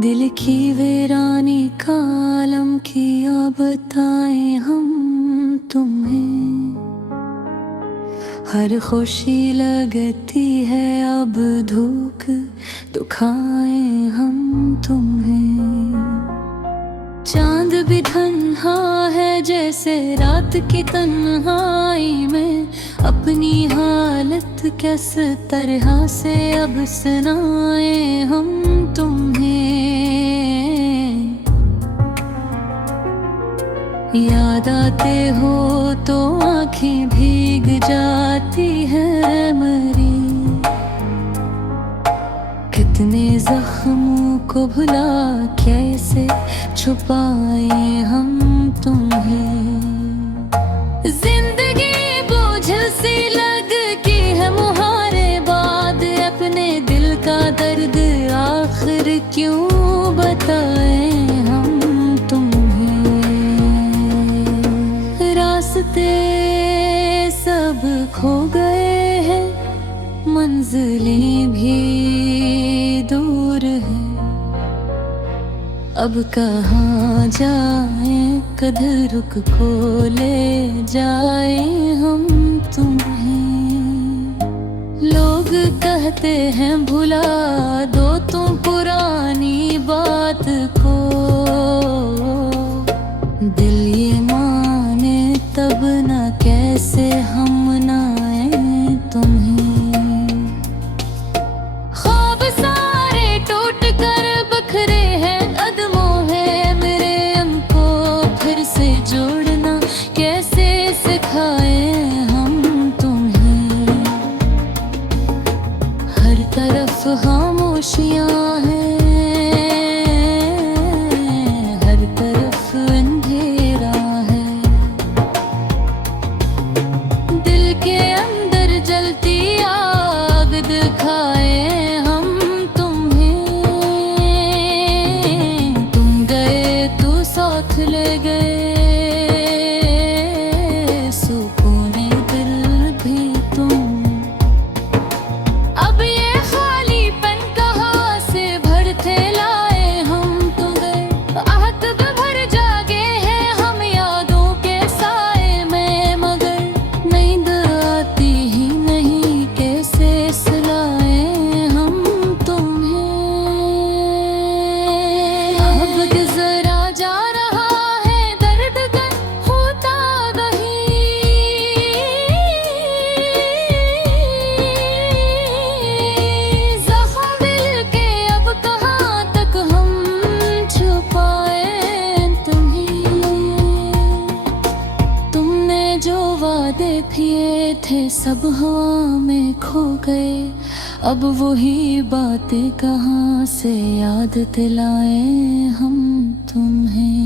दिल की वीरानी कालम किया बताएं हम तुम्हें। हर खुशी लगती है अब धूप दुखाएं हम तुम्हें। चांद भी तन्हा है जैसे रात की तन्हाई में, अपनी हालत किस तरह से अब सुनाएं हम तुम्हें। याद आते हो तो आंखें भीग जाती है मरी, कितने जख्मों को भुला कैसे छुपाए हम तुम्हें। जिंदगी बोझ सी लगती है मुहारे बाद, अपने दिल का दर्द आखिर क्यों बताए हम तुम्हें। रास्ते सब खो गए हैं, मंजिलें भी दूर है, अब कहाँ जाए कदर रुक को ले जाए हम तुम्हें। लोग कहते हैं भुला दो तुम पुरानी बात को, दिल ये माने तब ना कैसे हम मनाए तुम्हें। ख्वाब सारे टूट कर बखरे हैं कदमों है मेरे, हमको फिर से जोड़ना कैसे सिखाए हम तुम्हें। हर तरफ खामोशियां हैं, हर तरफ अंधेरा है, दिल के अंदर जलती आग दिखाए हम तुम्हें। तुम गए तो साथ ले गए सुकूने दिल भी तुम। अब ये खालीपन कहाँ से भरते लाए हम तो गए, आहत भर जागे हैं हम यादों के साए में, मगर नींद आती ही नहीं कैसे सुलाए हम तुम्हें। अब गुजरा जा रहा है दर्द गम होता नहीं, जख्म दिल के अब कहाँ तक हम छुपाए तुम्हें। तुमने जो वादे किए थे सब हवा में खो गए, अब वही बातें कहाँ से याद दिलाए हम तुम्हें।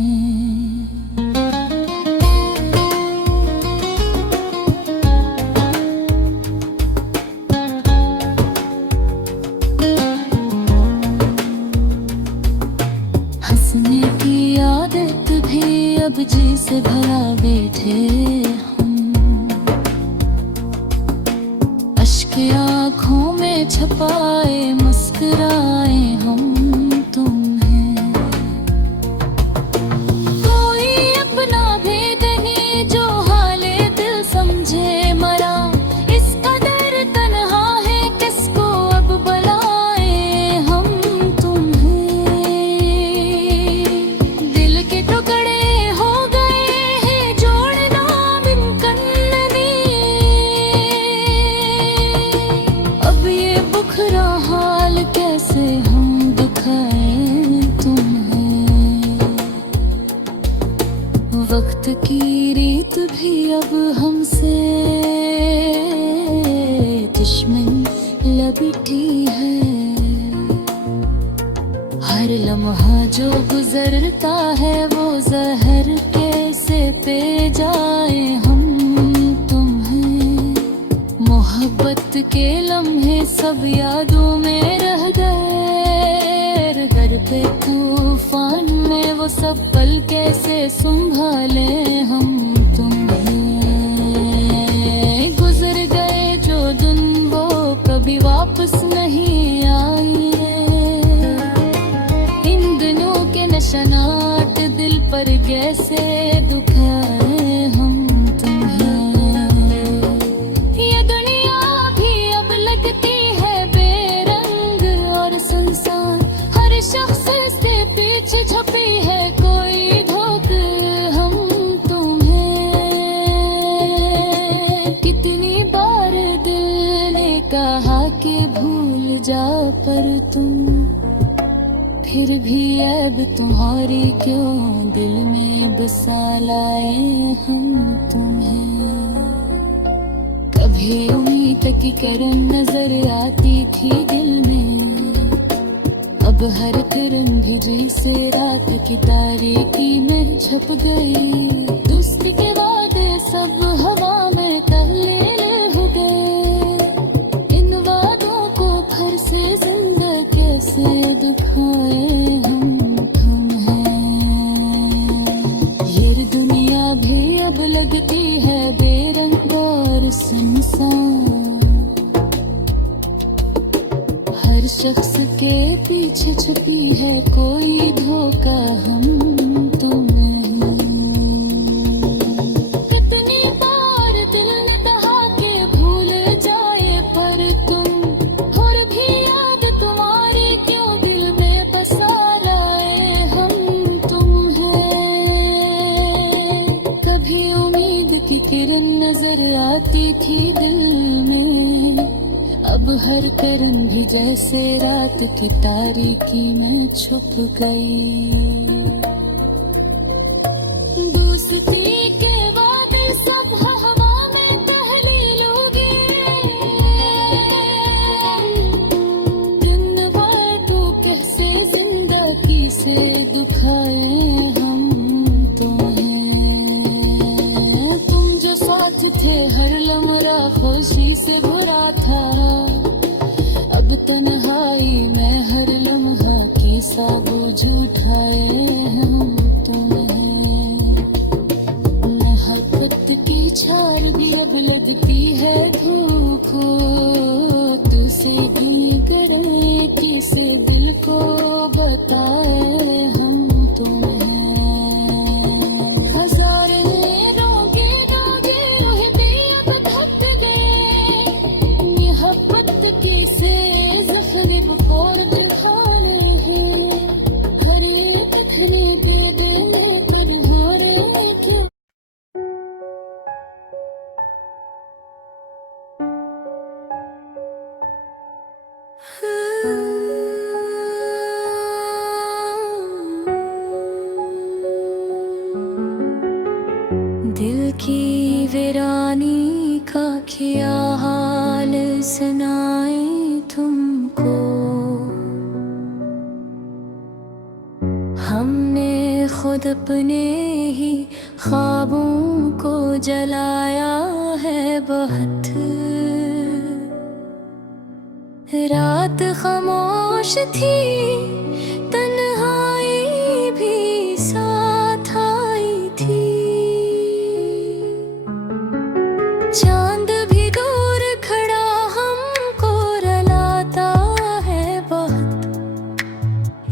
हंसने की आदत भी अब जी से भरा बैठे हम, अश्क आँखों में छपाए मुस्कुराए हम तुम्हें। कोई अपना भेद नहीं जो हाले दिल समझे मरा, इस कदर तन्हा है किसको अब बुलाए हम तुम्हें। दिल के टुकड़े हो गए हैं जोड़ना मुमकिन नहीं, अब ये बुखरा हाल कैसे हम दिखाएं तुम्हें। वक्त की रीत भी अब हमसे दुश्मन लपटी है, हर लम्हा जो गुजरता है वो जहर कैसे पे जाए हम तुम्हें। मोहब्बत के लम्हे सब यादों में रह गए, घर पे तूफान में वो सब पल कैसे संभाले हम तुम्हें। गुजर गए जो दिन वो कभी वापस नहीं आए, इन कैसे दुखाए हम तुम्हें। ये दुनिया भी अब लगती है बेरंग और सुनसान, हर शख्स से पीछे छुपी है कोई धोख हम तुम्हें। कितनी बार दिल ने कहा कि भूल जा, पर तुम फिर भी अब तुम्हारी क्यों दिल में बसा लाए हम तुम्हें। कभी उम्मीद की किरण नजर आती थी दिल में, अब हर किरण भी जैसे रात की तारीकी में छप गई। दोस्ती के वादे सब हवा में तहलील हो गए, इन वादों को फिर से जिंदा कैसे दुखाए हम तुम्हें। ये दुनिया भी अब लगती है बेरंग और सुनसान, हर शख्स के पीछे छुपी है कोई धोखा हम तुम्हें। कितनी बार दिल ने कहा कि भूल जाए, पर तुम और भी याद तुम्हारी क्यों दिल में बसा लाए हम तुम्हें। कभी उम्मीद की किरण नजर आती थी दिल में, अब हर किरण भी जैसे रात की तारीकी में छुप गई। दोस्ती के वादे सब हवा में तहलील हो गए, इन वादों कैसे जिंदगी से दुखाए हम तुम्हें। तुम जो साथ थे हर लम्हा खुशी से भरा था, अब तन्हाई में हर लम्हा की साबूझ उठाए हम तुम्हें। मोहब्बत की छार भी अब लगती है धूप, तुझसे गड़े किसे दिल को बताए हम तुम्हें। हजारे रोगे रोगे वही भी अब ढक गए, मोहब्बत की से जख्म बकोर दिखाने हैं, हर एक खने दे देने पर हो रहे क्यों। दिल की वीरानी का क्या हाल सुनाए तुमको, हमने खुद अपने ही ख्वाबों को जलाया है बहुत। रात खामोश थी, तन्हाई भी साथ आई थी, चांद भी दूर खड़ा हमको रलाता है बहुत।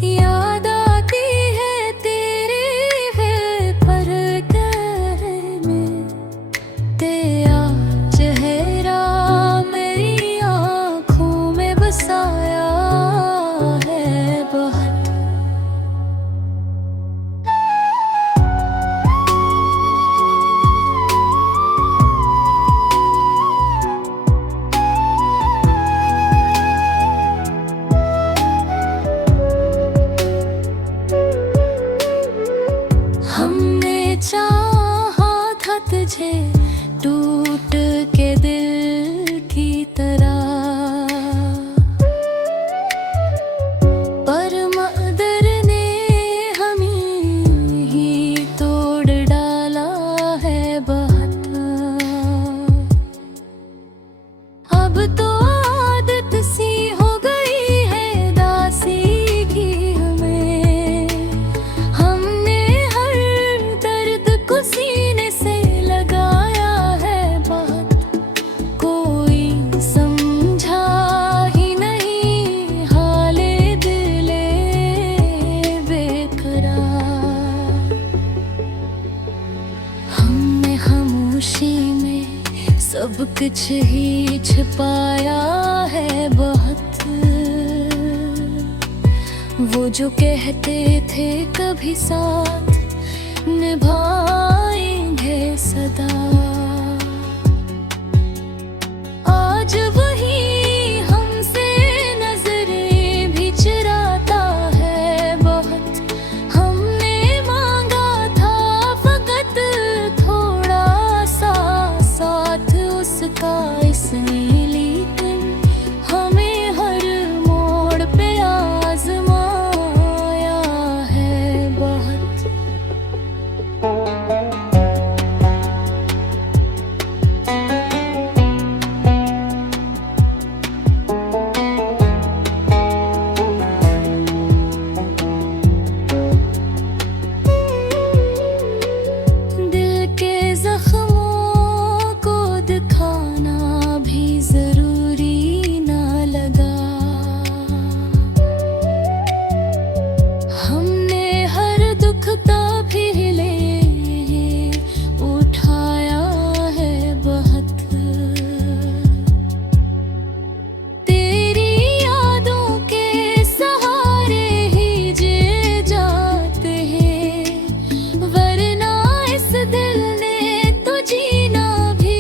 याद आती है तेरे है पर कहने तेरा चेहरा मेरी आँखों में बसाया है बहुत। हमने चाहा था तुझे टूट के दिल की तरह, पर मक़दर ने हमें ही तोड़ डाला है बहुत। अब तो आदत सी हो गई है दासी की हमें, हमने हर दर्द को सीने से लगाया है बहुत। खामोशी में सब कुछ ही छिपाया है बहुत। वो जो कहते थे कभी साथ निभाएंगे सदा, आज वही हमसे नजरें भी चुराता है बहुत। हमने मांगा था फकत थोड़ा सा साथ उसका, इसने लेकिन हमें हर मोड़ पे आजमाया है बहुत। दिल के जख्मों को दिखाना भी जरूरी ना लगा। हमने हर दुख का भी ले उठाया है बहुत। तेरी यादों के सहारे ही जी जाते हैं, वरना इस दिल ने तो जीना भी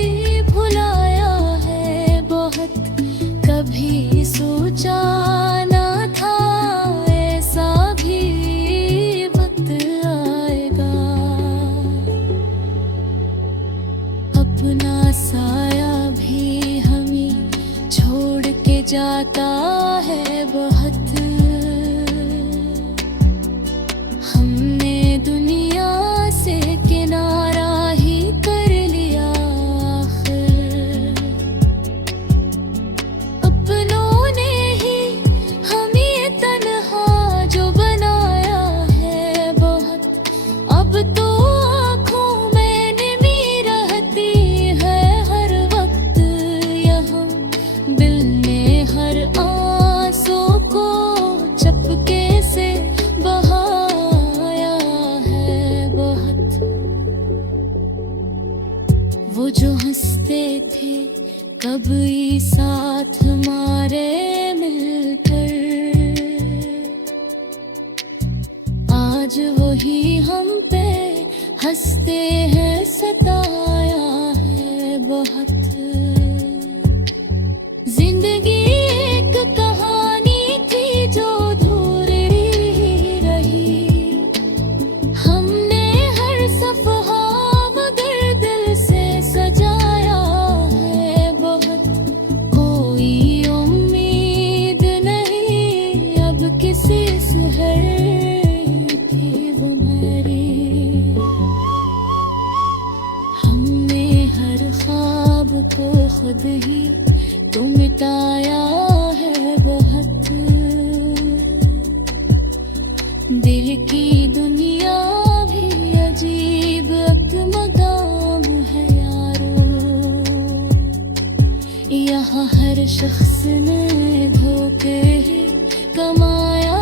भुलाया है बहुत। कभी सोचा ना था ऐसा भी वक्त आएगा, अपना साया भी हमें छोड़ के जाता है बहुत। हमने दुनिया से किनारा ही कर लिया आखिर, अपनों ने ही हमें तन्हा जो बनाया है बहुत। अब तो आँखों में नमी रहती है हर वक्त यहाँ, दिल ने हर आंसू को चपके से बहाया है बहुत। वो जो हंसते थे कभी साथ हमारे मिलकर, आज वही हम पे हंसते हैं, सताया है बहुत। जिंदगी एक कहानी थी जो अधूरी रही, हमने हर सफहा मगर दिल से सजाया है बहुत। कोई उम्मीद नहीं अब किसी शहर की वो मेरी, हमने हर ख्वाब को खुद ही तो मिटाया है बहुत। दिल की दुनिया भी अजीब एक मकाम है यारो, यहाँ हर शख्स ने धोखे ही कमाया